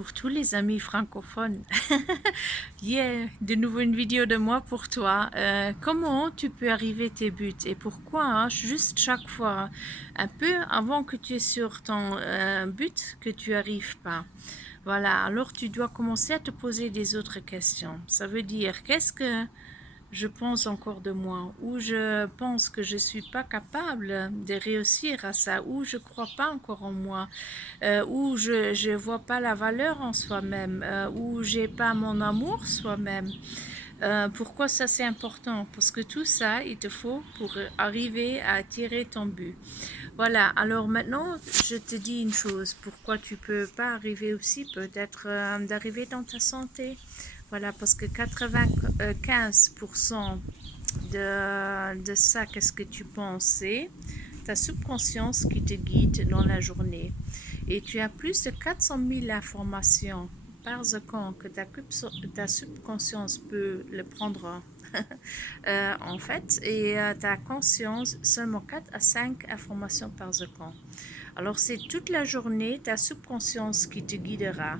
pour tous les amis francophones. Yeah, de nouveau une vidéo de moi pour toi. Comment tu peux arriver à tes buts et pourquoi, hein, juste chaque fois, un peu avant que tu es sur ton but, que tu arrives pas. Voilà, alors tu dois commencer à te poser des autres questions. Ça veut dire, qu'est-ce que je pense encore de moi, ou je pense que je suis pas capable de réussir à ça, ou je crois pas encore en moi, ou je vois pas la valeur en soi-même, ou j'ai pas mon amour soi-même. Pourquoi ça c'est important? Parce que tout ça, il te faut pour arriver à attirer ton but. Voilà, alors maintenant, je te dis une chose. Pourquoi tu peux pas arriver aussi, peut-être d'arriver dans ta santé? Voilà, parce que 95% de ça, qu'est-ce que tu penses, c'est ta subconscience qui te guide dans la journée. Et tu as plus de 400 000 informations par seconde que ta subconscience peut le prendre en fait, et ta conscience seulement 4 à 5 informations par seconde. Alors c'est toute la journée ta subconscience qui te guidera.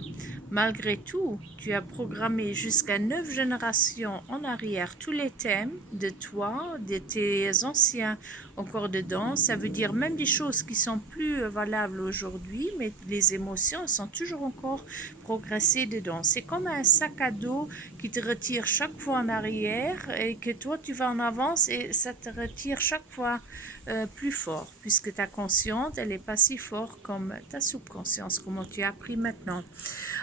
Malgré tout, tu as programmé jusqu'à 9 générations en arrière tous les thèmes de toi, de tes anciens encore dedans. Ça veut dire même des choses qui sont plus valables aujourd'hui, mais les émotions sont toujours encore progressées dedans. C'est comme un sac à dos qui te retire chaque fois en arrière et que toi tu vas en avance et ça te retire chaque fois plus fort, puisque ta conscience, elle n'est pas si forte comme ta subconscience, comme tu as appris maintenant.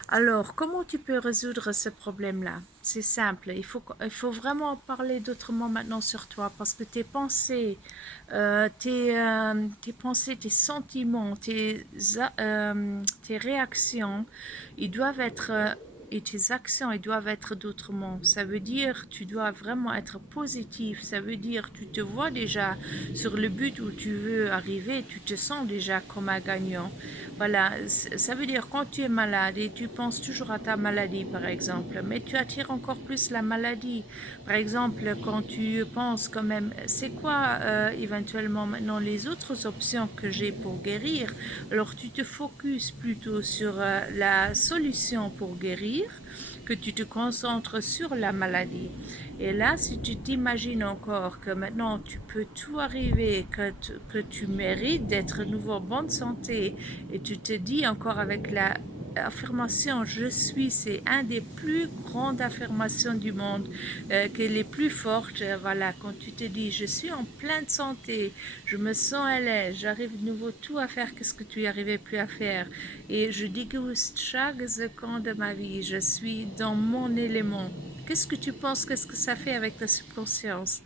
Alors, comment tu peux résoudre ce problème-là? C'est simple, il faut vraiment parler d'autrement maintenant sur toi, parce que tes pensées, tes sentiments, tes réactions, ils doivent être et tes actions, elles doivent être d'autrement. Ça veut dire tu dois vraiment être positif. Ça veut dire tu te vois déjà sur le but où tu veux arriver, tu te sens déjà comme un gagnant. Voilà, ça veut dire quand tu es malade et tu penses toujours à ta maladie par exemple, mais tu attires encore plus la maladie. Par exemple, quand tu penses quand même, c'est quoi éventuellement maintenant les autres options que j'ai pour guérir, alors tu te focuses plutôt sur la solution pour guérir que tu te concentres sur la maladie. Et là, si tu t'imagines encore que maintenant tu peux tout arriver, que tu mérites d'être nouveau en bonne santé, et tu te dis encore avec la affirmation je suis, c'est un des plus grandes affirmations du monde, que les plus fortes. Voilà, quand tu te dis je suis en pleine santé, je me sens à l'aise, j'arrive de nouveau tout à faire ce que tu n'arrivais plus à faire, et je déguste chaque seconde de ma vie, je suis dans mon élément. Qu'est-ce que tu penses, qu'est-ce que ça fait avec ta subconscience?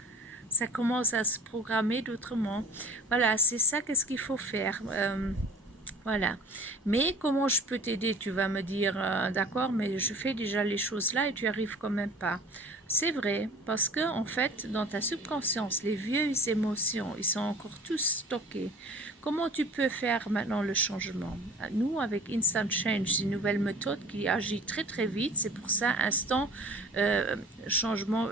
Ça commence à se programmer d'autrement. Voilà, c'est ça qu'est-ce qu'il faut faire. Voilà. Mais comment je peux t'aider? Tu vas me dire, d'accord, mais je fais déjà les choses là et tu arrives quand même pas. C'est vrai, parce que en fait, dans ta subconscience, les vieilles émotions, ils sont encore tous stockés. Comment tu peux faire maintenant le changement? Nous, avec Instant Change, c'est une nouvelle méthode qui agit très très vite. C'est pour ça, instant changement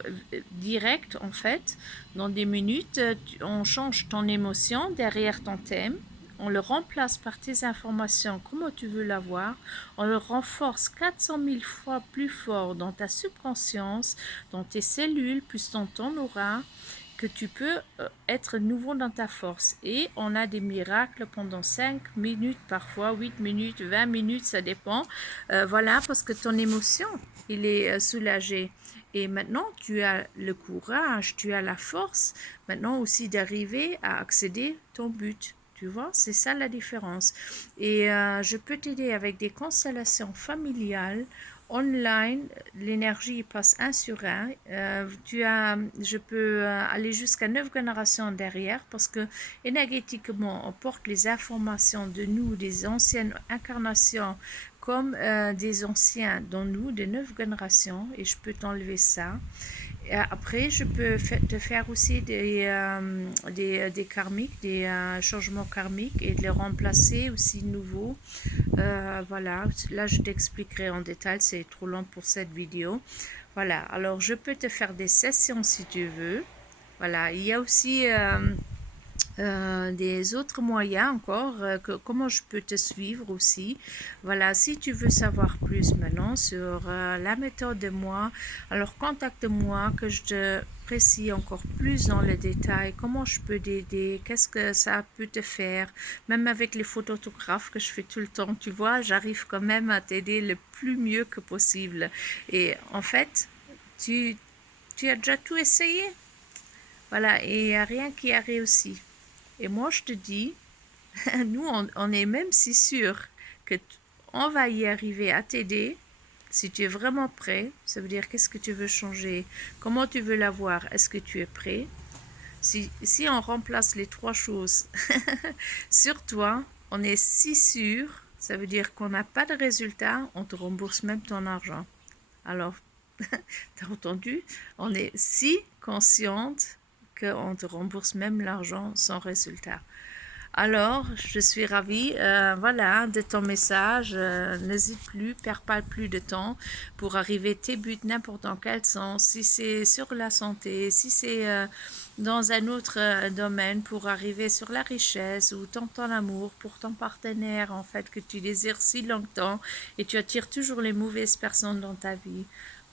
direct en fait. Dans des minutes, on change ton émotion derrière ton thème. On le remplace par tes informations, comment tu veux l'avoir. On le renforce 400 000 fois plus fort dans ta subconscience, dans tes cellules, plus dans ton aura, que tu peux être nouveau dans ta force. Et on a des miracles pendant 5 minutes, parfois 8 minutes, 20 minutes, ça dépend. Voilà, parce que ton émotion, il est soulagé. Et maintenant, tu as le courage, tu as la force, maintenant aussi d'arriver à accéder à ton but. Tu vois, c'est ça la différence. Et je peux t'aider avec des constellations familiales online. L'énergie passe un sur un. Je peux aller jusqu'à 9 générations derrière, parce que énergétiquement, on porte les informations de nous, des anciennes incarnations, comme des anciens dans nous, de 9 générations. Et je peux t'enlever ça. Après, je peux te faire aussi des karmiques, des changements karmiques, et de les remplacer aussi nouveaux. Voilà, là je t'expliquerai en détail, c'est trop long pour cette vidéo. Voilà, alors je peux te faire des sessions si tu veux. Voilà, il y a aussi des autres moyens encore, comment je peux te suivre aussi. Voilà, si tu veux savoir plus maintenant sur la méthode de moi, alors contacte-moi que je te précise encore plus dans le détail comment je peux t'aider, qu'est-ce que ça peut te faire, même avec les photographes que je fais tout le temps, tu vois, j'arrive quand même à t'aider le plus mieux que possible. Et en fait, tu, tu as déjà tout essayé, voilà, et il n'y a rien qui a réussi. Et moi, je te dis, nous, on est même si sûr que on va y arriver à t'aider. Si tu es vraiment prêt, ça veut dire qu'est-ce que tu veux changer, comment tu veux l'avoir, est-ce que tu es prêt? Si on remplace les trois choses sur toi, on est si sûr, ça veut dire qu'on n'a pas de résultat, on te rembourse même ton argent. Alors, t'as entendu? On est si consciente qu'on te rembourse même l'argent sans résultat. Alors, je suis ravie, voilà, de ton message. N'hésite plus, perds pas plus de temps pour arriver à tes buts n'importe dans quel sens. Si c'est sur la santé, si c'est dans un autre domaine pour arriver sur la richesse ou ton amour pour ton partenaire, en fait, que tu désires si longtemps et tu attires toujours les mauvaises personnes dans ta vie.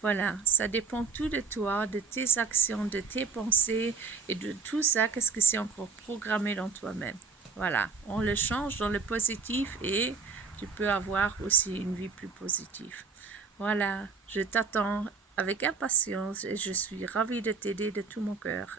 Voilà, ça dépend tout de toi, de tes actions, de tes pensées et de tout ça, qu'est-ce que c'est encore programmé dans toi-même. Voilà, on le change dans le positif et tu peux avoir aussi une vie plus positive. Voilà, je t'attends avec impatience et je suis ravie de t'aider de tout mon cœur.